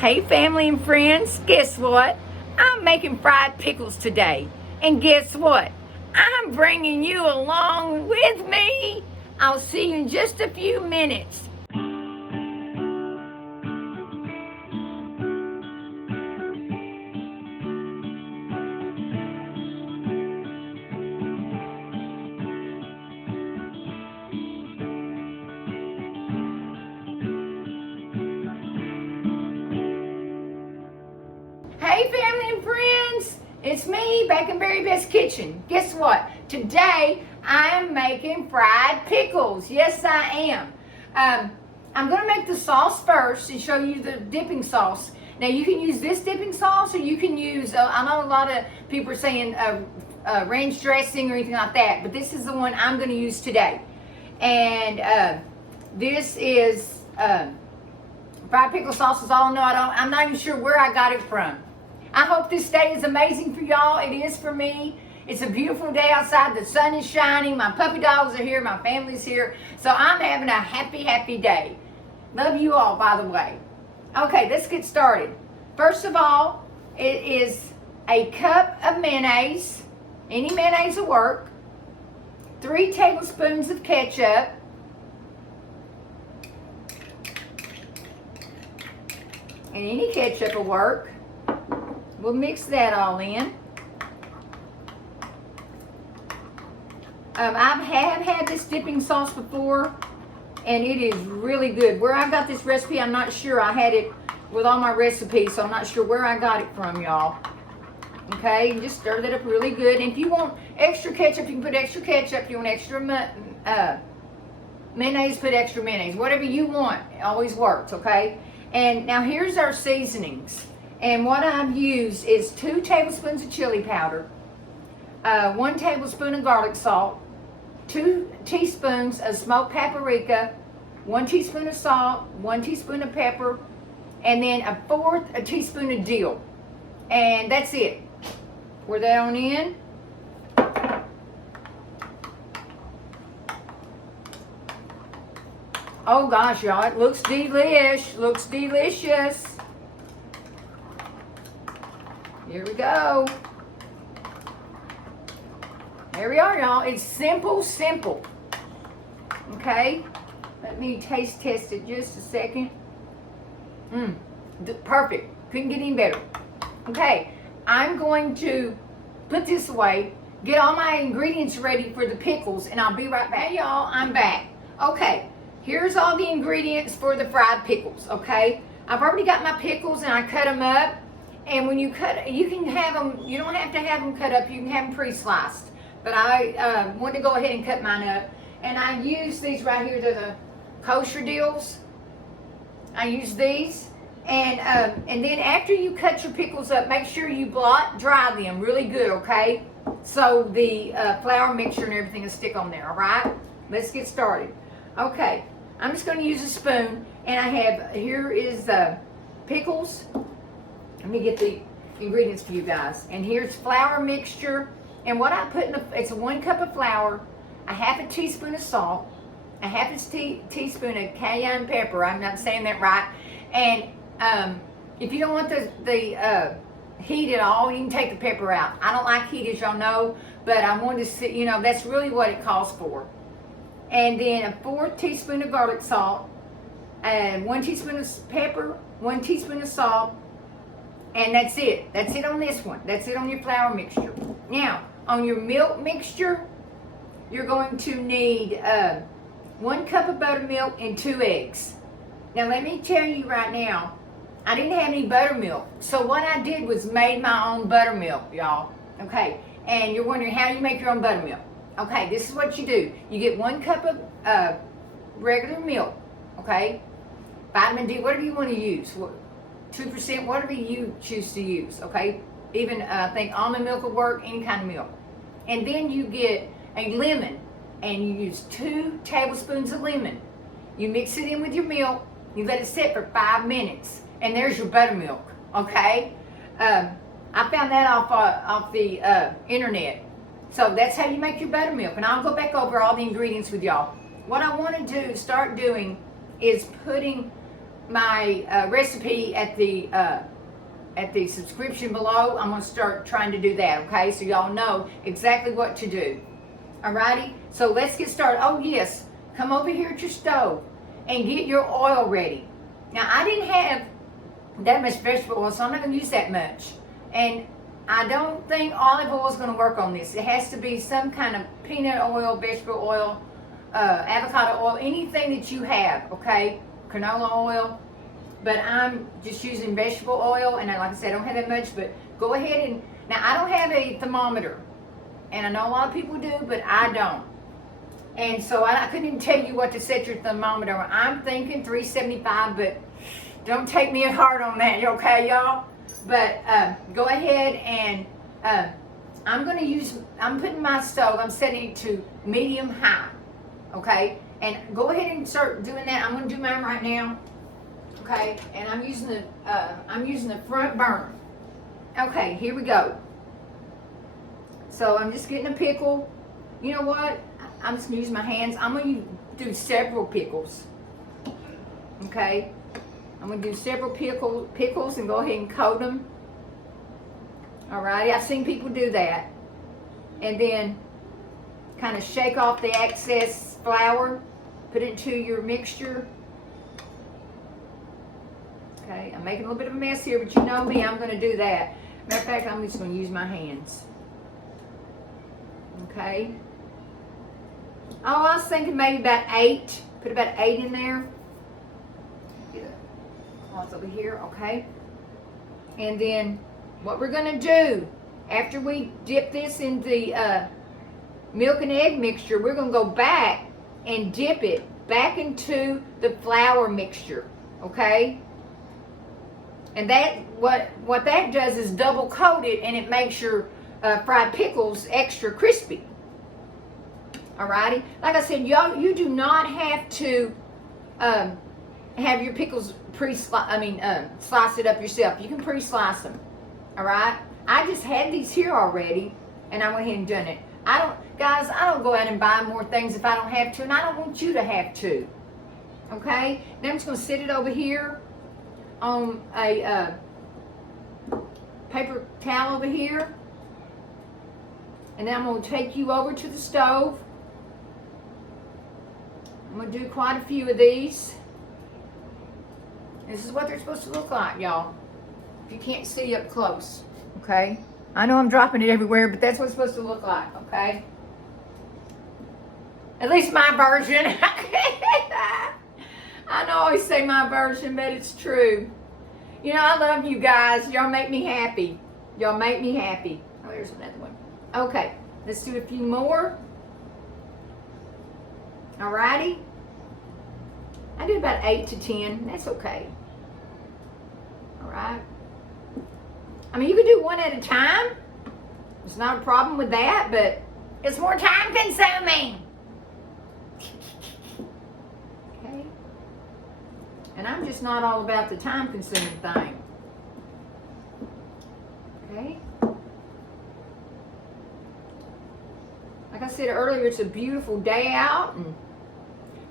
Hey family and friends, guess what? I'm making fried pickles today. And guess what? I'm bringing you along with me. I'll see you in just a few minutes. Hey family and friends, it's me back in Very Best Kitchen. Guess what? Today I am making fried pickles. Yes, I am. I'm going to make the sauce first and show you the dipping sauce. Now you can use this dipping sauce or you can use, I know a lot of people are saying ranch dressing or anything like that, but this is the one I'm going to use today. And this is fried pickle sauce is all I know. I'm not even sure where I got it from. I hope this day is amazing for y'all. It is for me. It's a beautiful day outside. The sun is shining. My puppy dogs are here. My family's here. So I'm having a happy, happy day. Love you all, by the way. Okay, let's get started. First of all, it is a cup of mayonnaise. Any mayonnaise will work. 3 tablespoons of ketchup. And any ketchup will work. We'll mix that all in. I have had this dipping sauce before, and it is really good. Where I got this recipe, I'm not sure. I had it with all my recipes, so I'm not sure where I got it from, y'all. Okay, and just stir that up really good. And if you want extra ketchup, you can put extra ketchup. If you want extra mayonnaise, put extra mayonnaise. Whatever you want, it always works, okay? And now here's our seasonings. And what I've used is 2 tablespoons of chili powder, 1 tablespoon of garlic salt, 2 teaspoons of smoked paprika, 1 teaspoon of salt, 1 teaspoon of pepper, and then a 1/4 teaspoon of dill. And that's it. Pour that on in. Oh gosh, y'all, it looks delish. Looks delicious. Here we go. There we are, y'all. It's simple, simple. Okay. Let me taste test it just a second. Perfect. Couldn't get any better. Okay. I'm going to put this away, get all my ingredients ready for the pickles, and I'll be right back. Hey, y'all. I'm back. Okay. Here's all the ingredients for the fried pickles, okay? I've already got my pickles, and I cut them up. And when you cut, you can have them, you don't have to have them cut up, you can have them pre-sliced. But I wanted to go ahead and cut mine up. And I use these right here, they're the kosher dills. I use these. And then after you cut your pickles up, make sure you blot dry them really good, okay? So the flour mixture and everything will stick on there, all right? Let's get started. Okay, I'm just going to use a spoon. And I have, here is pickles. Let me get the ingredients for you guys. And here's flour mixture. And what I put in it's 1 cup of flour, a 1/2 teaspoon of salt, a 1/2 teaspoon of cayenne pepper. I'm not saying that right. And if you don't want the heat at all, you can take the pepper out. I don't like heat, as y'all know, but I wanted to see, you know, that's really what it calls for. And then a 1/4 teaspoon of garlic salt, and 1 teaspoon of pepper, 1 teaspoon of salt. And that's it. That's it on this one. That's it on your flour mixture. Now, on your milk mixture, you're going to need 1 cup of buttermilk and 2 eggs. Now, let me tell you right now, I didn't have any buttermilk. So what I did was made my own buttermilk, y'all. Okay, and you're wondering how you make your own buttermilk. Okay, this is what you do. You get 1 cup of regular milk, okay? Vitamin D, whatever you want to use. 2%, whatever you choose to use, okay? Even, I think almond milk will work, any kind of milk. And then you get a lemon, and you use 2 tablespoons of lemon. You mix it in with your milk, you let it sit for 5 minutes, and there's your buttermilk, okay? I found that off the internet. So that's how you make your buttermilk, and I'll go back over all the ingredients with y'all. What I want to start doing is putting my recipe at the subscription below. I'm going to start trying to do that, okay? So y'all know exactly what to do. Alrighty? So let's get started. Oh yes, come over here at your stove and get your oil ready. Now I didn't have that much vegetable oil, so I'm not going to use that much. And I don't think olive oil is going to work on this. It has to be some kind of peanut oil, vegetable oil, avocado oil, anything that you have, okay? Canola oil. But I'm just using vegetable oil, and like I said, I don't have that much, but go ahead and, now I don't have a thermometer, and I know a lot of people do, but I don't. And so I couldn't even tell you what to set your thermometer on. I'm thinking 375, but don't take me hard on that, okay, y'all? But go ahead and I'm putting my stove, I'm setting it to medium high, okay? And go ahead and start doing that. I'm going to do mine right now. Okay, and I'm using the front burner. Okay, here we go. So I'm just getting a pickle. You know what? I'm just gonna use my hands. I'm gonna do several pickles. Okay, I'm gonna do several pickles and go ahead and coat them. Alrighty, I've seen people do that, and then kind of shake off the excess flour, put it into your mixture. Okay, I'm making a little bit of a mess here, but you know me, I'm going to do that. Matter of fact, I'm just going to use my hands. Okay. Oh, I was thinking maybe about 8. Put about 8 in there. Get a cloth over here, okay. And then what we're going to do, after we dip this in the milk and egg mixture, we're going to go back and dip it back into the flour mixture, okay. And that what that does is double coat it, and it makes your fried pickles extra crispy. Alrighty, like I said, y'all, you do not have to have your pickles slice it up yourself. You can pre-slice them. All right, I just had these here already, and I went ahead and done it. I don't go out and buy more things if I don't have to, and I don't want you to have to. Okay, now I'm just gonna sit it over here on a paper towel over here, and then I'm going to take you over to the stove. I'm going to do quite a few of these. This is what they're supposed to look like, y'all, if you can't see up close. Okay, I know I'm dropping it everywhere, but that's what it's supposed to look like. Okay, at least my version. I know I always say my version, but it's true. You know, I love you guys. Y'all make me happy. Y'all make me happy. Oh, there's another one. Okay, let's do a few more. Alrighty. I did about 8 to 10. That's okay. Alright. I mean, you can do one at a time. There's not a problem with that, but it's more time consuming. And I'm just not all about the time-consuming thing. Okay? Like I said earlier, it's a beautiful day out, and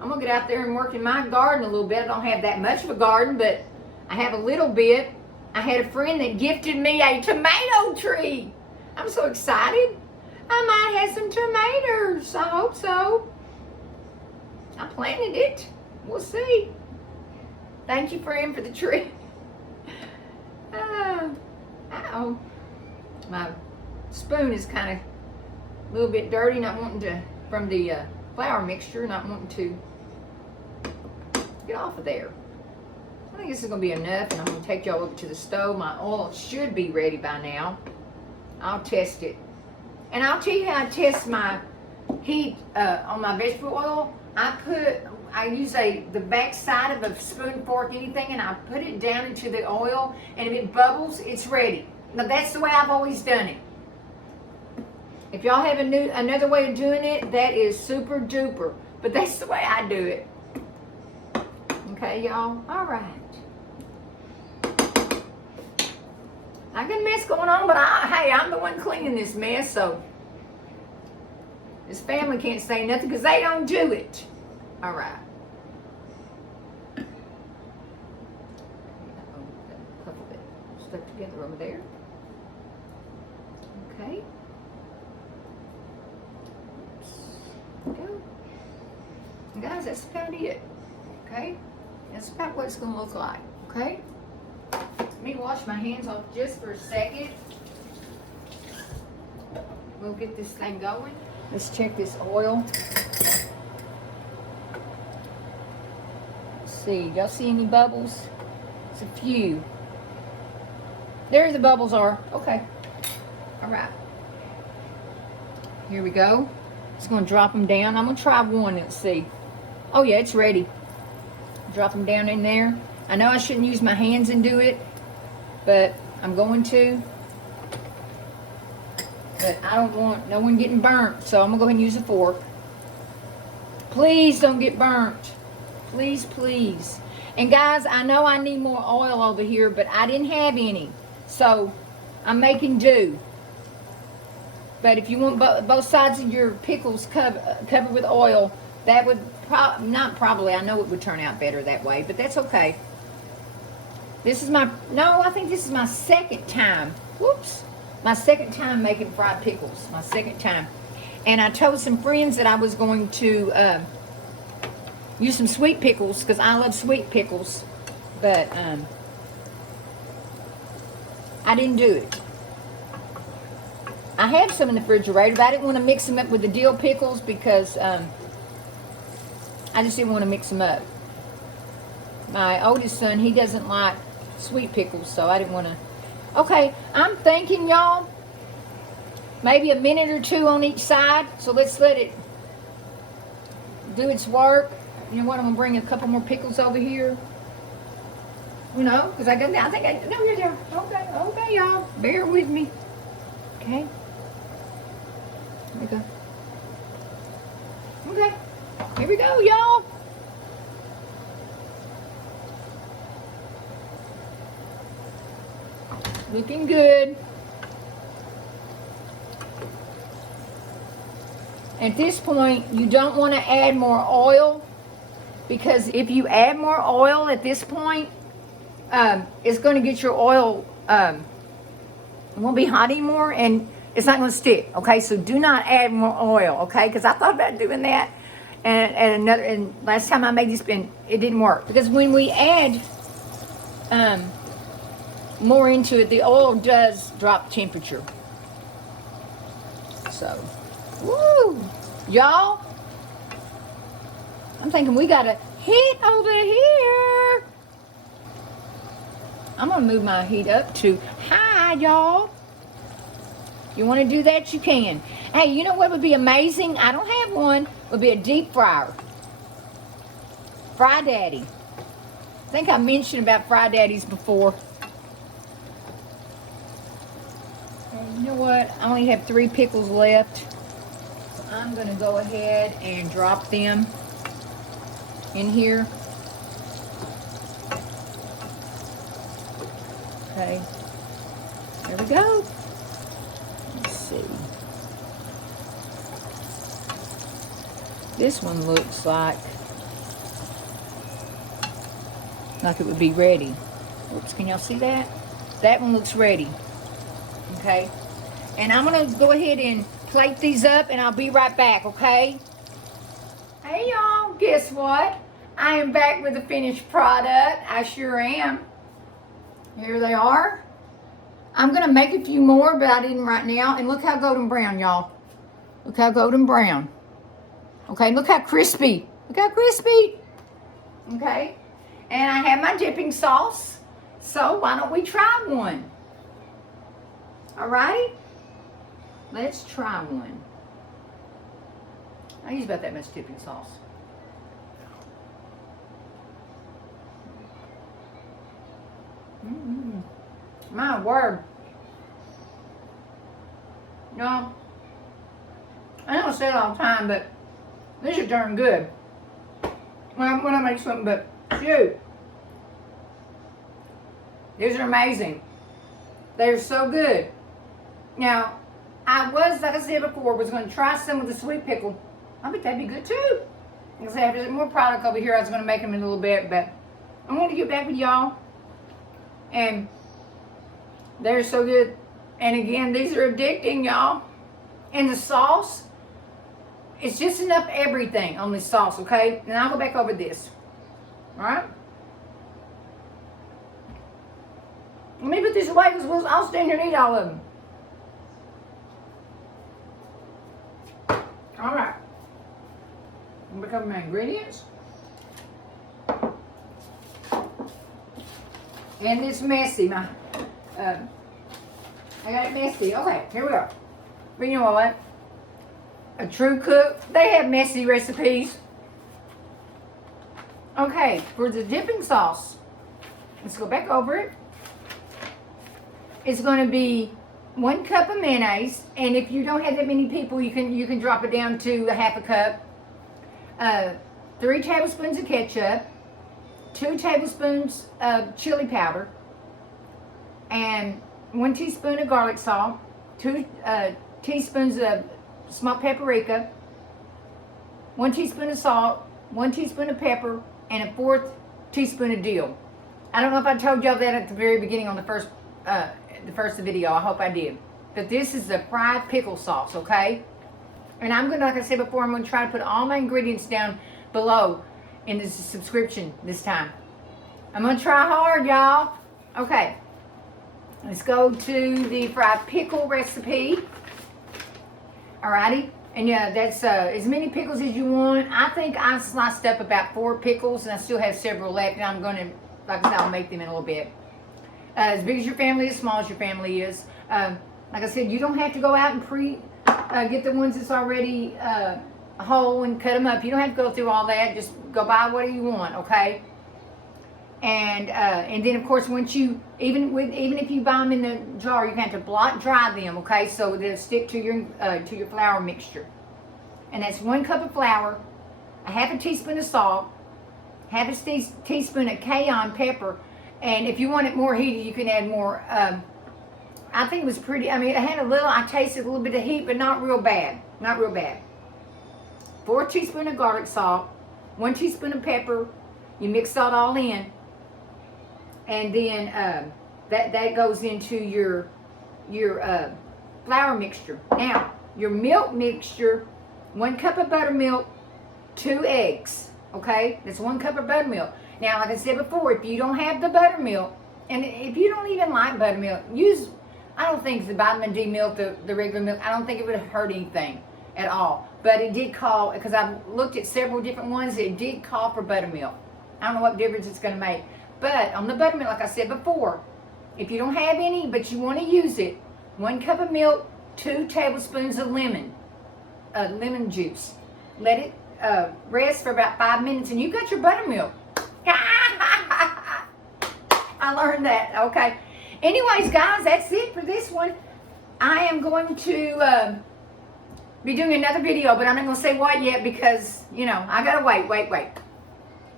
I'm going to get out there and work in my garden a little bit. I don't have that much of a garden, but I have a little bit. I had a friend that gifted me a tomato tree. I'm so excited. I might have some tomatoes. I hope so. I planted it. We'll see. Thank you, friend, for the tree. Uh-oh. My spoon is kind of a little bit dirty, not wanting to, from the flour mixture, not wanting to get off of there. I think this is going to be enough, and I'm going to take y'all over to the stove. My oil should be ready by now. I'll test it. And I'll tell you how I test my heat on my vegetable oil. I use the back side of a spoon, fork, anything, and I put it down into the oil, and if it bubbles, it's ready. Now that's the way I've always done it. If y'all have another way of doing it, that is super duper, but that's the way I do it. Okay, y'all? All right. I got a mess going on, but hey, I'm the one cleaning this mess, so this family can't say nothing because they don't do it. All right. stuck together over there. Okay. There we go. And guys, that's about it. Okay? That's about what it's going to look like. Okay? Let me wash my hands off just for a second. We'll get this thing going. Let's check this oil. Let's see. Y'all see any bubbles? It's a few. There the bubbles are. Okay. All right. Here we go. Just going to drop them down. I'm going to try one. Let's see. Oh, yeah, it's ready. Drop them down in there. I know I shouldn't use my hands and do it, but I'm going to. But I don't want no one getting burnt, so I'm going to go ahead and use a fork. Please don't get burnt. Please, please. And guys, I know I need more oil over here, but I didn't have any. So I'm making do. But if you want both sides of your pickles covered with oil, that would not probably, I know it would turn out better that way, but that's okay. This is I think this is my second time. Whoops. My second time making fried pickles. My second time. And I told some friends that I was going to use some sweet pickles because I love sweet pickles. But I didn't do it. I have some in the refrigerator, but I didn't want to mix them up with the dill pickles because I just didn't want to mix them up. My oldest son, he doesn't like sweet pickles, so I didn't want to. Okay, I'm thinking, y'all, maybe a minute or two on each side. So let's let it do its work. You know what? I'm gonna bring a couple more pickles over here. You know, because no, you're there. Okay, y'all, bear with me. Okay. Here we go. Okay, here we go, y'all. Looking good. At this point, you don't want to add more oil because if you add more oil at this point, it's going to get your oil, it won't be hot anymore and it's not going to stick. Okay, so do not add more oil. Okay, because I thought about doing that, and last time I made this, it didn't work because when we add more into it, the oil does drop temperature. So, woo, y'all, I'm thinking we got a heat over here. I'm gonna move my heat up to high, y'all. You want to do that, you can. Hey, you know what would be amazing? I don't have one. Would be a deep fryer. Fry Daddy. I think I mentioned about Fry Daddies before. And you know what? I only have 3 pickles left. So I'm going to go ahead and drop them in here. Okay. There we go. Let's see. This one looks like it would be ready. Oops, can y'all see that? That one looks ready. Okay. And I'm going to go ahead and plate these up and I'll be right back, okay? Hey y'all, guess what? I am back with the finished product. I sure am. Here they are. I'm going to make a few more, but I didn't right now. And look how golden brown, y'all. Look how golden brown. Okay, look how crispy. Look how crispy. Okay. And I have my dipping sauce. So why don't we try one? All right. Let's try one. I use about that much dipping sauce. My word. No, I don't say it all the time, but this is darn good. When I make something, but shoot. These are amazing. They're so good. Now, I was, like I said before, was going to try some with the sweet pickle. I think that'd be good too. Because I have more product over here. I was going to make them in a little bit, but I'm going to get back with y'all and They're so good. And again, these are addicting, y'all. And the sauce, it's just enough everything on this sauce, okay? And I'll go back over this. All right? Let me put this away because I'll stand here and eat all of them. All right. I'm going to cover my ingredients. And it's messy. I got it messy. Okay, here we are. But you know what? A true cook, they have messy recipes. Okay, for the dipping sauce, let's go back over it. It's going to be 1 cup of mayonnaise, and if you don't have that many people, you can drop it down to a half a cup. 3 tablespoons of ketchup, 2 tablespoons of chili powder, and 1 teaspoon of garlic salt, 2 teaspoons of smoked paprika, 1 teaspoon of salt, 1 teaspoon of pepper, and a 1/4 teaspoon of dill. I don't know if I told y'all that at the very beginning on the first video. I hope I did. But this is the fried pickle sauce, okay? And I'm going to, like I said before, I'm going to try to put all my ingredients down below in the subscription this time. I'm going to try hard, y'all. Okay. Let's go to the fried pickle recipe. Alrighty. And yeah, that's as many pickles as you want. I think I sliced up about 4 pickles, and I still have several left. And I'm going to, like I said, I'll make them in a little bit. As big as your family, as small as your family is. Like I said, you don't have to go out and get the ones that's already whole and cut them up. You don't have to go through all that. Just go buy what you want, okay? And then of course, once you even if you buy them in the jar, you have to blot dry them, okay? So they'll stick to your flour mixture. And that's 1 cup of flour, a half a teaspoon of salt, half a teaspoon of cayenne pepper. And if you want it more heated, you can add more. I think it was pretty. I mean, it had I tasted a little bit of heat, but not real bad. Not real bad. 4 teaspoons of garlic salt, 1 teaspoon of pepper. You mix that all in. And then that goes into your flour mixture. Now, your milk mixture, 1 cup of buttermilk, 2 eggs. Okay? That's 1 cup of buttermilk. Now, like I said before, if you don't have the buttermilk, and if you don't even like buttermilk, I don't think the vitamin D milk, the regular milk, I don't think it would hurt anything at all. But it did call, because I've looked at several different ones, it did call for buttermilk. I don't know what difference it's going to make. But on the buttermilk, like I said before, if you don't have any, but you want to use it, 1 cup of milk, 2 tablespoons of lemon juice. Let it rest for about 5 minutes, and you got your buttermilk. I learned that. Okay. Anyways, guys, that's it for this one. I am going to be doing another video, but I'm not going to say what yet because, I got to wait.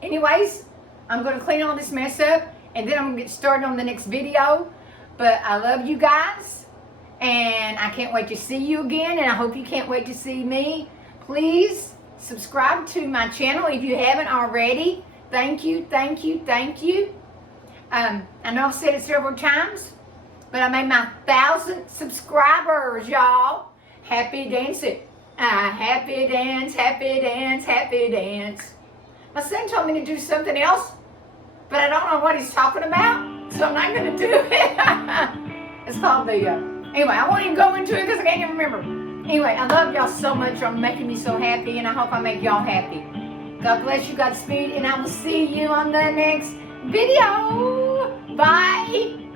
Anyways, I'm going to clean all this mess up, and then I'm going to get started on the next video. But I love you guys, and I can't wait to see you again, and I hope you can't wait to see me. Please subscribe to my channel if you haven't already. Thank you. I know I've said it several times, but I made my 1,000th subscribers, y'all. Happy dancing. Happy dance. My son told me to do something else, but I don't know what he's talking about, so I'm not going to do it. It's called the, anyway, I won't even go into it because I can't even remember. Anyway, I love y'all so much. You're making me so happy, and I hope I make y'all happy. God bless you, Godspeed, and I will see you on the next video. Bye.